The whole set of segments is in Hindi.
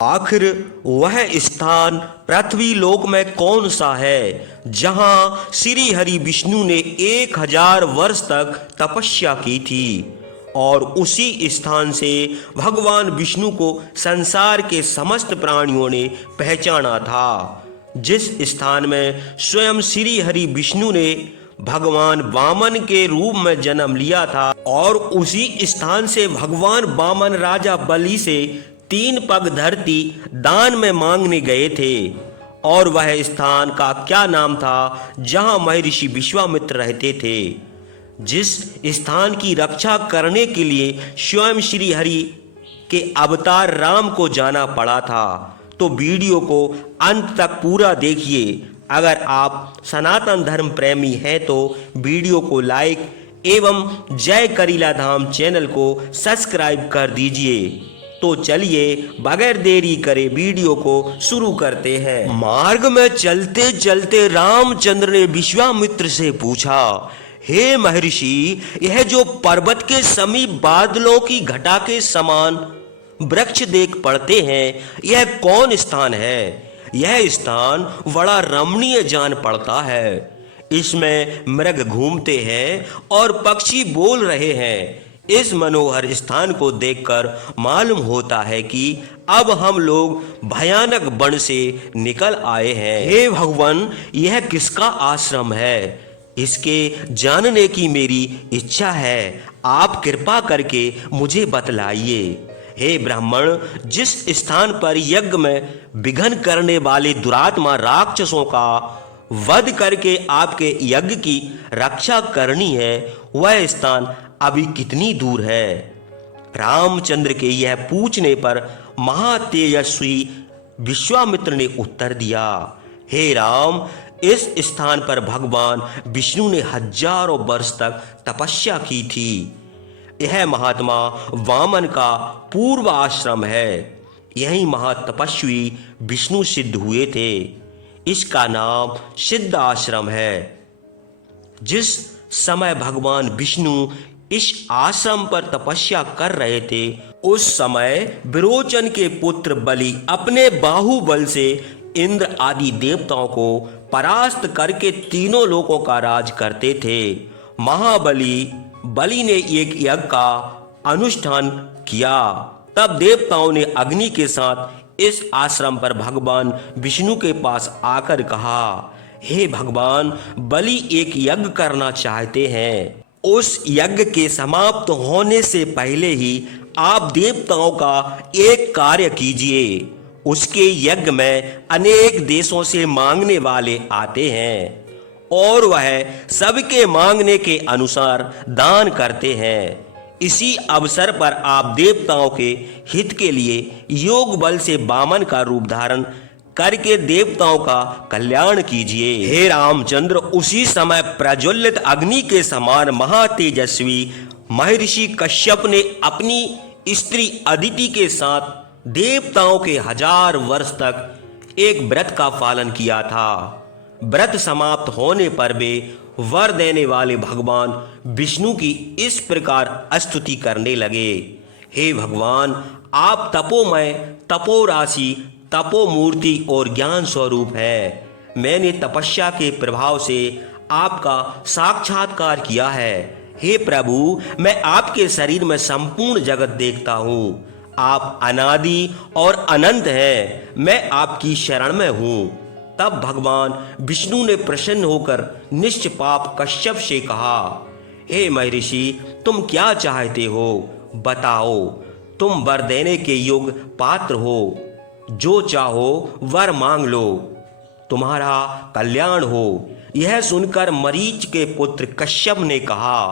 आखिर वह स्थान पृथ्वी लोक में कौन सा है जहां श्री हरि विष्णु ने 1000 वर्ष तक तपस्या की थी और उसी स्थान से भगवान विष्णु को संसार के समस्त प्राणियों ने पहचाना था। जिस स्थान में स्वयं श्री हरि विष्णु ने भगवान वामन के रूप में जन्म लिया था और उसी स्थान से भगवान वामन राजा बलि से 3 पग धरती दान में मांगने गए थे। और वह स्थान का क्या नाम था जहां महर्षि विश्वामित्र रहते थे। जिस स्थान की रक्षा करने के लिए स्वयं श्री हरि के अवतार राम को जाना पड़ा था। तो वीडियो को अंत तक पूरा देखिए। अगर आप सनातन धर्म प्रेमी हैं तो वीडियो को लाइक एवं जय करीला धाम चैनल को सब्सक्राइब कर दीजिए। तो चलिए बगैर देरी करे वीडियो को शुरू करते हैं। मार्ग में चलते चलते रामचंद्र ने विश्वामित्र से पूछा, हे महर्षि, यह जो पर्वत के समीप बादलों की घटा के समान वृक्ष देख पड़ते हैं, यह कौन स्थान है? यह स्थान बड़ा रमणीय जान पड़ता है। इसमें मृग घूमते हैं और पक्षी बोल रहे हैं। इस मनोहर स्थान को देखकर मालूम होता है कि अब हम लोग भयानक वन से निकल आए हैं। हे भगवान, यह किसका आश्रम है? इसके जानने की मेरी इच्छा है। आप कृपा करके मुझे बतलाइए। हे ब्राह्मण, जिस स्थान पर यज्ञ में विघ्न करने वाले दुरात्मा राक्षसों का वध करके आपके यज्ञ की रक्षा करनी है, वह स्थान अभी कितनी दूर है? रामचंद्र के यह पूछने पर महातेजस्वी विश्वामित्र ने उत्तर दिया, हे राम, इस स्थान पर भगवान विष्णु ने हजारों वर्ष तक तपस्या की थी। यह महात्मा वामन का पूर्व आश्रम है। यही महातपस्वी विष्णु सिद्ध हुए थे। इसका नाम सिद्ध आश्रम है। जिस समय भगवान विष्णु इस आश्रम पर तपस्या कर रहे थे, उस समय विरोचन के पुत्र बलि अपने बाहुबल से इंद्र आदि देवताओं को परास्त करके तीनों लोकों का राज करते थे। बलि ने एक यज्ञ का अनुष्ठान किया। तब देवताओं ने अग्नि के साथ इस आश्रम पर भगवान विष्णु के पास आकर कहा, हे भगवान, बलि एक यज्ञ करना चाहते हैं। उस यज्ञ के समाप्त होने से पहले ही आप देवताओं का एक कार्य कीजिए। उसके यज्ञ में अनेक देशों से मांगने वाले आते हैं और वह सबके मांगने के अनुसार दान करते हैं। इसी अवसर पर आप देवताओं के हित के लिए योग बल से वामन का रूप धारण करके देवताओं का कल्याण कीजिए। हे रामचंद्र, उसी समय प्रज्वलित अग्नि के समान महातेजस्वी महर्षि कश्यप ने अपनी स्त्री अदिति के साथ देवताओं के 1000 वर्ष तक एक व्रत का पालन किया था। व्रत समाप्त होने पर वे वर देने वाले भगवान विष्णु की इस प्रकार स्तुति करने लगे, हे भगवान, आप तपोमय, तपोराशि, तपोमूर्ति और ज्ञान स्वरूप है। मैंने तपस्या के प्रभाव से आपका साक्षात्कार किया है। हे प्रभु, मैं आपके शरीर में संपूर्ण जगत देखता हूँ। आप अनादि और अनंत हैं। मैं आपकी शरण में हूँ। तब भगवान विष्णु ने प्रसन्न होकर निष्पाप कश्यप से कहा, हे महर्षि, तुम क्या चाहते हो? बताओ। तुम वर देने के योग्य पात्र हो। जो चाहो वर मांग लो, तुम्हारा कल्याण हो। यह सुनकर मरीच के पुत्र कश्यप ने कहा,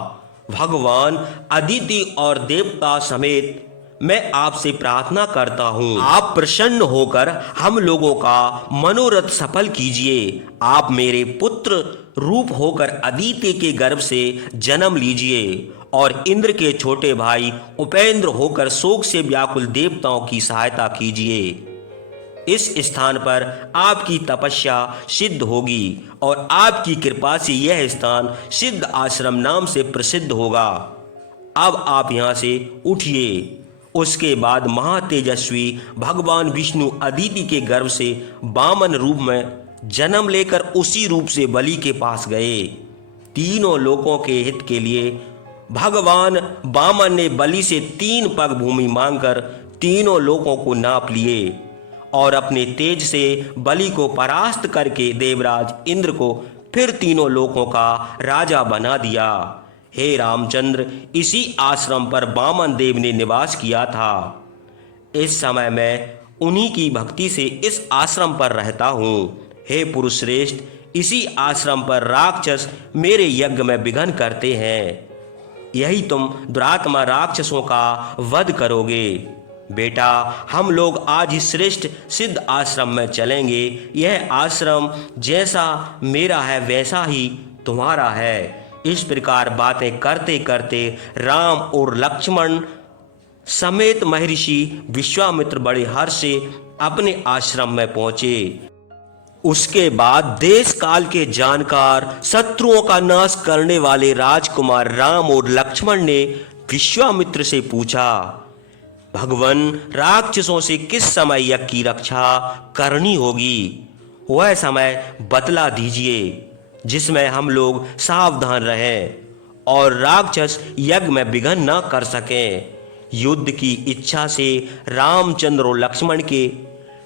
भगवान, अदिति और देवता समेत मैं आपसे प्रार्थना करता हूँ, आप प्रसन्न होकर हम लोगों का मनोरथ सफल कीजिए। आप मेरे पुत्र रूप होकर अदिति के गर्भ से जन्म लीजिए और इंद्र के छोटे भाई उपेंद्र होकर शोक से व्याकुल देवताओं की सहायता कीजिए। इस स्थान पर आपकी तपस्या सिद्ध होगी और आपकी कृपा से यह स्थान सिद्ध आश्रम नाम से प्रसिद्ध होगा। अब आप यहाँ से उठिए। उसके बाद महातेजस्वी भगवान विष्णु अदिति के गर्भ से वामन रूप में जन्म लेकर उसी रूप से बलि के पास गए। तीनों लोगों के हित के लिए भगवान वामन ने बलि से 3 पग भूमि मांगकर तीनों लोगों को नाप लिए और अपने तेज से बलि को परास्त करके देवराज इंद्र को फिर तीनों लोकों का राजा बना दिया। हे रामचंद्र, इसी आश्रम पर वामन देव ने निवास किया था। इस समय मैं उन्हीं की भक्ति से इस आश्रम पर रहता हूँ। हे पुरुष श्रेष्ठ, इसी आश्रम पर राक्षस मेरे यज्ञ में विघ्न करते हैं। यही तुम दुरात्मा राक्षसों का वध करोगे। बेटा, हम लोग आज ही श्रेष्ठ सिद्ध आश्रम में चलेंगे। यह आश्रम जैसा मेरा है वैसा ही तुम्हारा है। इस प्रकार बातें करते करते राम और लक्ष्मण समेत महर्षि विश्वामित्र बड़े हर्ष से अपने आश्रम में पहुंचे। उसके बाद देश काल के जानकार, शत्रुओं का नाश करने वाले राजकुमार राम और लक्ष्मण ने विश्वामित्र से पूछा, भगवान, राक्षसों से किस समय यज्ञ की रक्षा करनी होगी? वह समय बतला दीजिए जिसमें हम लोग सावधान रहें और राक्षस यज्ञ में विघ्न न कर सकें। युद्ध की इच्छा से रामचंद्र और लक्ष्मण के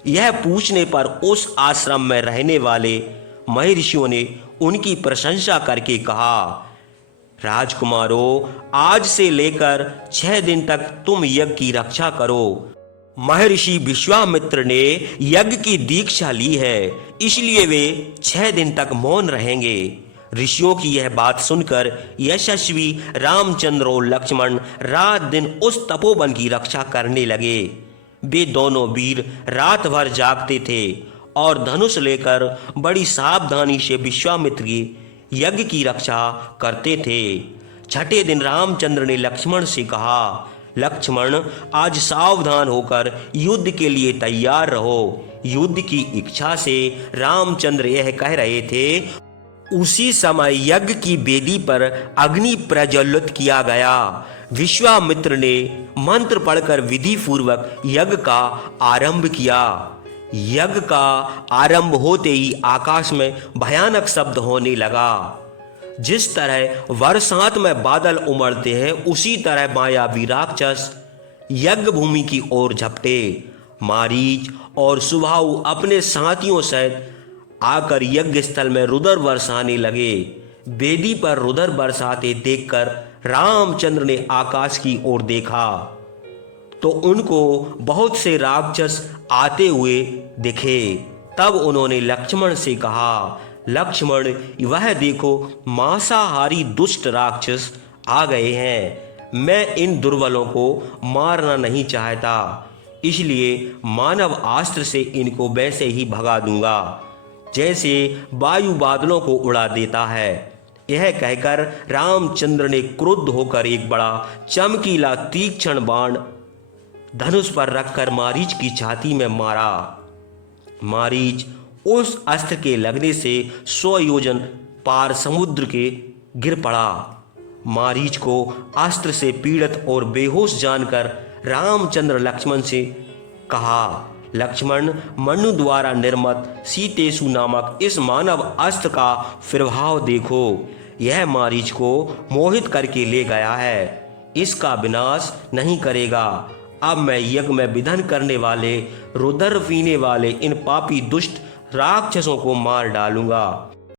यह पूछने पर उस आश्रम में रहने वाले महर्षियों ने उनकी प्रशंसा करके कहा, राजकुमारों, आज से लेकर 6 दिन तक तुम यज्ञ की रक्षा करो। महर्षि विश्वामित्र ने यज्ञ की दीक्षा ली है, इसलिए वे 6 दिन तक मौन रहेंगे। ऋषियों की यह बात सुनकर यशस्वी रामचंद्र और लक्ष्मण रात दिन उस तपोवन की रक्षा करने लगे। वे दोनों वीर रात भर जागते थे और धनुष लेकर बड़ी सावधानी से विश्वामित्र की यज्ञ की रक्षा करते थे। 6ठे दिन रामचंद्र ने लक्ष्मण से कहा, लक्ष्मण, आज सावधान होकर युद्ध के लिए तैयार रहो। युद्ध की इच्छा से रामचंद्र यह कह रहे थे, उसी समय यज्ञ की वेदी पर अग्नि प्रज्वलित किया गया। विश्वामित्र ने मंत्र पढ़कर विधि पूर्वक यज्ञ का आरंभ किया। यज्ञ का आरंभ होते ही आकाश में भयानक शब्द होने लगा। जिस तरह बरसात में बादल उमड़ते हैं, उसी तरह मायावी राक्षस यज्ञ भूमि की ओर झपटे। मारीच और सुबाहु अपने साथियों सहित आकर यज्ञ स्थल में रुदर बरसाने लगे। वेदी पर रुदर बरसाते देखकर रामचंद्र ने आकाश की ओर देखा तो उनको बहुत से राक्षस आते हुए दिखे। तब उन्होंने लक्ष्मण से कहा, लक्ष्मण, वह देखो, मांसाहारी दुष्ट राक्षस आ गए हैं। मैं इन दुर्बलों को मारना नहीं चाहता, इसलिए मानव अस्त्र से इनको वैसे ही भगा दूंगा जैसे वायु बादलों को उड़ा देता है। यह कहकर रामचंद्र ने क्रुद्ध होकर एक बड़ा चमकीला तीक्ष्ण बाण धनुष पर रखकर मारीच की छाती में मारा। मारीच उस अस्त्र के लगने से 100 योजन पार समुद्र के गिर पड़ा। मारीच को अस्त्र से पीड़ित और बेहोश जानकर रामचंद्र लक्ष्मण से कहा, लक्ष्मण, मनु द्वारा निर्मित सीतेशु नामक इस मानव अस्त्र का प्रभाव देखो। यह मारीच को मोहित करके ले गया है, इसका विनाश नहीं करेगा। अब मैं यज्ञ में विघ्न करने वाले, रुदर पीने वाले इन पापी दुष्ट राक्षसों को मार डालूंगा।